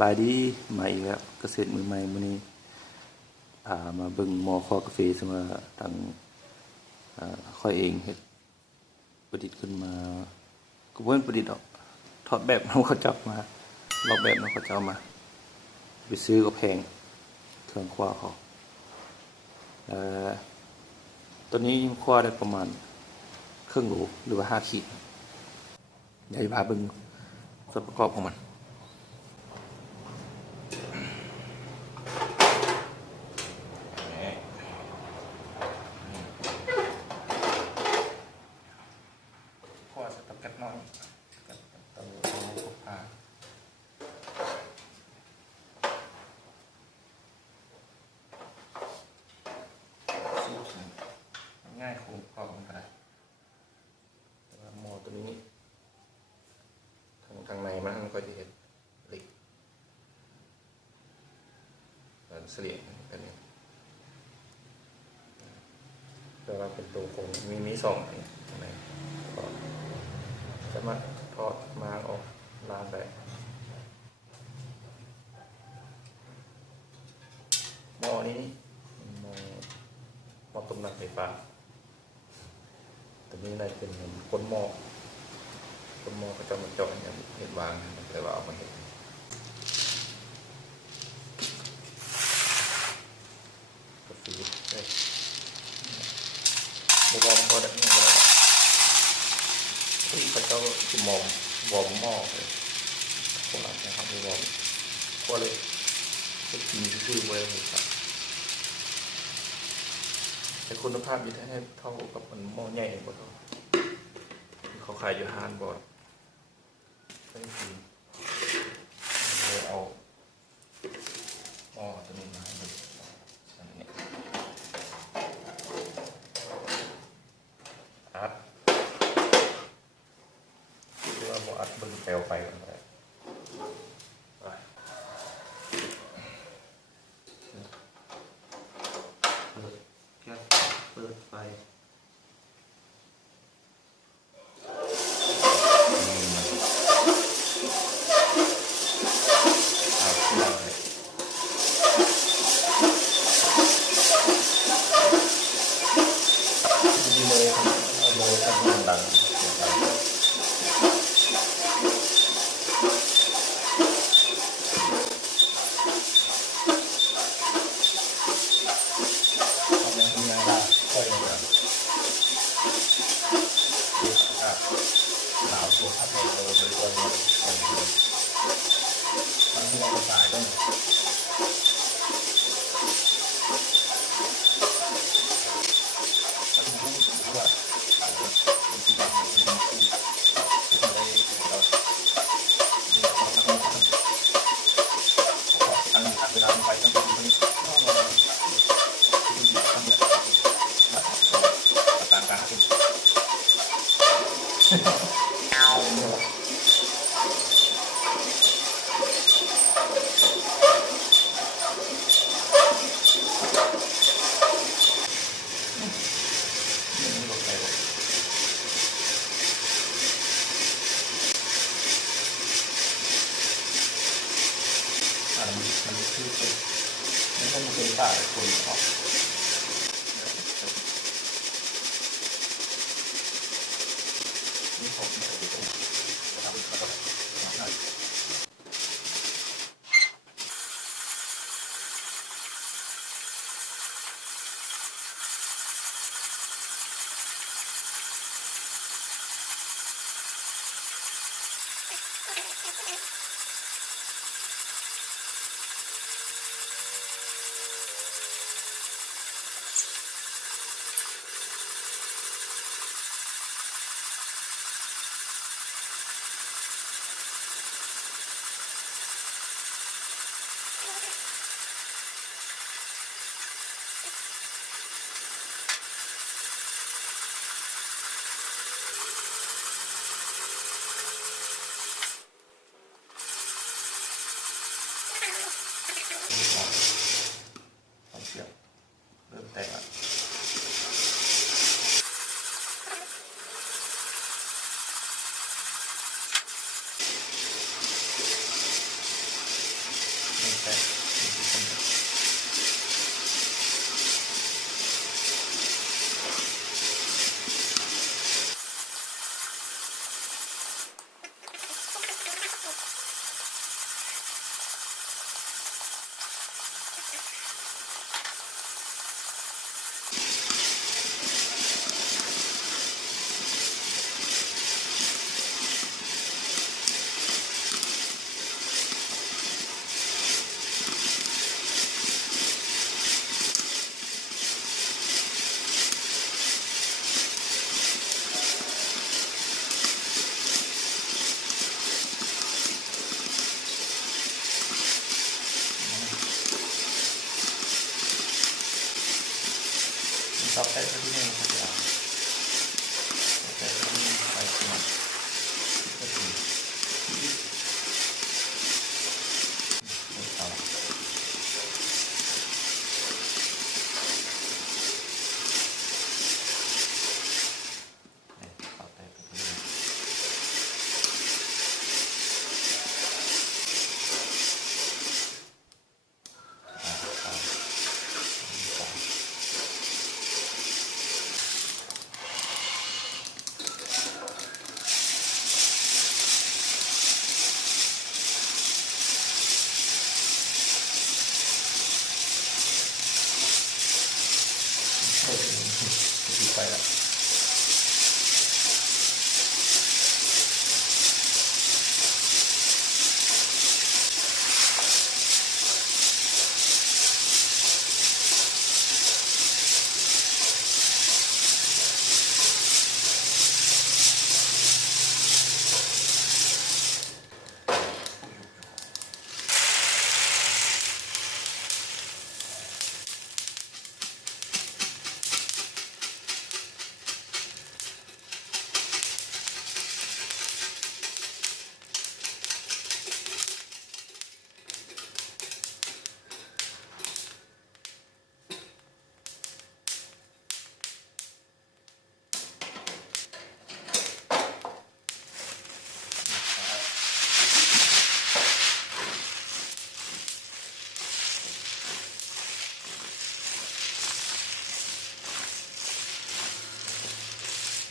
บายดีมาอีกแล้วเกษตรมือใหม่มื้อนี้มาเบิ่งหม้อคอกาแฟซึ่งว่าทางค่อยเองเฮ็ดประดิษฐ์ขึ้นมาก็บ่แม่นประดิษฐ์ดอกถอดแบบนำเขาจับมาลอกแบบนำเขาจับมาไปซื้อก็แพงเครื่องครัวเขาตัวนี้ครัวได้ประมาณครึ่งโลหรือว่า5ขีดเดี๋ยวจะพาเบิ่งส่วนประกอบของมันกัดน้อยกัดเตาผ้าง่ายคงพอกันได้แต่ว่าหม้อตัวนี้ทางในมันก็จะเห็นเหล็กเสียงกันเนี่ยแต่ว่าเป็นตัวคงมีสองข้างในสามารถทอดมาออกล้างได้หม้อนี้หม้อต้มน้ำไฟฟ้าตัวนี้ได้เป็นก้นหม้อก็จะมาเจาะอย่างเห็ดวางแต่ว่าเอามาเห็ดกาแฟได้บุกอมก็ได้ไม่ได้ที่เขาเจ้าจะมองวอมหม้อเลยคนละนะครับวอมก็เลยจะกินซื่อๆไว้เลยครับแต่คุณภาพอยู่ให้เท่ากับมันหม้อใหญ่กว่าเขาขายอยู่ห้างบ่อยไม่กินเลยเอาหม้อตัวนี้มาให้ดูอันนี้อัดที่ว่าหม้ออัดมันแปลวไปกันไปเปิดไฟดีเลยเลยทำให้ดังหนาวตัวพัดเลยโดนเลยมันที่เราตายต้องมันคือไม่ต้องเป็นตาคนออกนี่ผมไม่ได้ทำ ต่อไปก็ที่นี่ก็จะไปที่ไปที่ก็คือเอาละต่อไปก็ที่นี่ไปแล้ว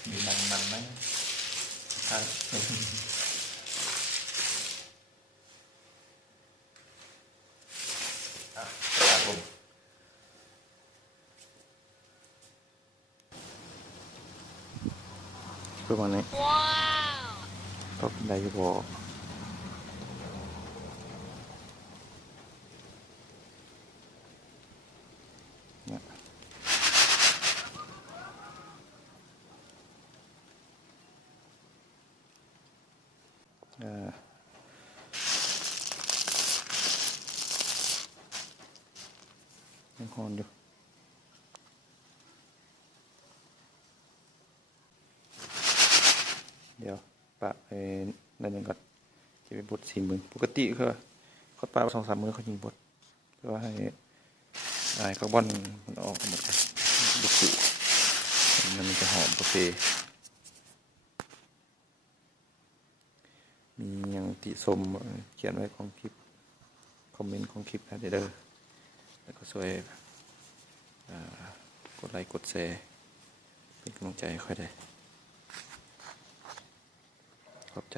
มีมันไหมครับครับผมประมาณนี้ก็ได้อยู่บ่เนี่ยยังคอนอยู่เดี๋ยวปะไปนั่นหนึ่งก่อนจะไปบด40,000ปกติคือเขาปะ2-3 มื้อเขายิงบดเพื่อให้คาร์บอนมันออกหมดเลยบุกุมันจะหอมกาแฟมีอย่างติชมเขียนไว้ของคลิปคอมเมนต์ของคลิปนะเด้อแล้วก็ช่วยกดไลค์กดแชร์เป็นกำลังใจให้ค่อยได้ขอบใจ